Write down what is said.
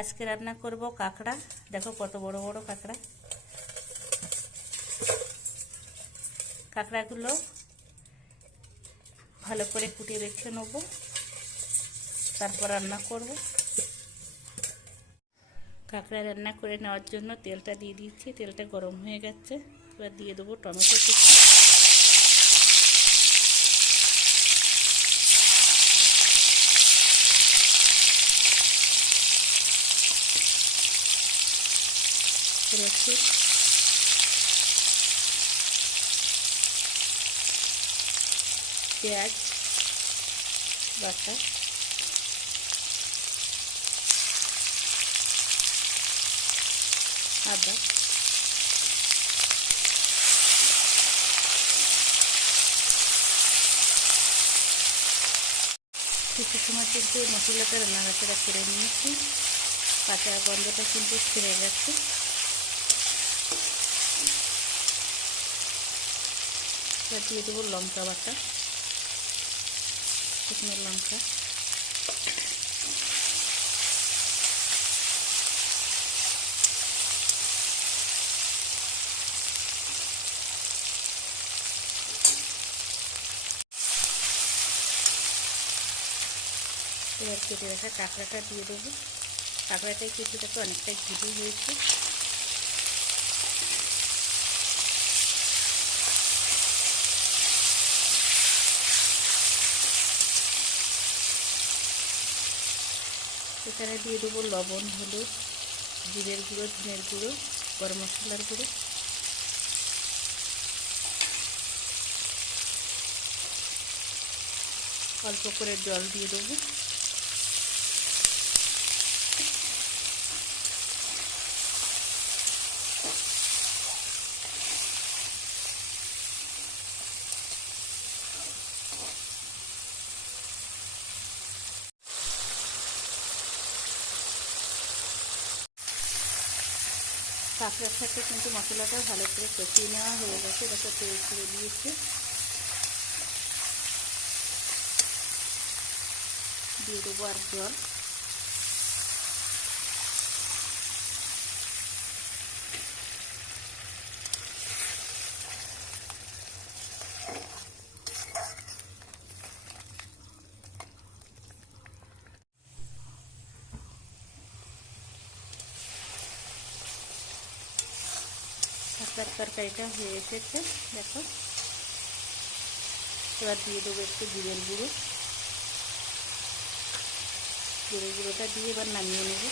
আজকে রান্না করব কাঁকড়া। দেখো কত বড় বড় কাঁকড়া। কাঁকড়াগুলো ভালো করে কুটিয়ে রেখে নেব, তারপর রান্না করব। কাঁকড়া রান্না করে নেওয়ার জন্য তেলটা দিয়ে দিচ্ছি। তেলটা গরম হয়ে গেছে, এবার দিয়ে দেবো টমেটো কুচি, রসুন, পেঁয়াজ বাটা, আদা, কিছু সময় কিন্তু মশলাটা রান্নাঘাটটা করে নিয়েছি। কাঁচা গন্ধটা কিন্তু ছেড়ে গেছে। এবার দিয়ে দেবো লঙ্কা বাটা, শুকনো লঙ্কা, এবার কেটে রাখা কাঁকড়াটা দিয়ে দেবো। কাঁকড়াটাই কেটে রাখা অনেকটাই ঘিরে হয়েছে। এখানে দিয়ে দেবো লবণ, হলুদ, জিরের গুঁড়ো, ধনের গুঁড়ো, গরম মশলার গুঁড়ো, অল্প করে জল দিয়ে দেবো। কাঁকড়ার সাথে কিন্তু মশলাটা ভালো করে কষিয়ে নেওয়া হয়ে গেছে। এটাকে তেল ছেড়ে দিয়েছে, দিয়ে দেবো আর জল। কাঁকড়ার তরকারিটা হয়ে এসেছে, দেখো। এবার দিয়ে দেবো একটু জিরের গুঁড়ো। জিরের গুঁড়োটা দিয়ে এবার নামিয়ে নেব।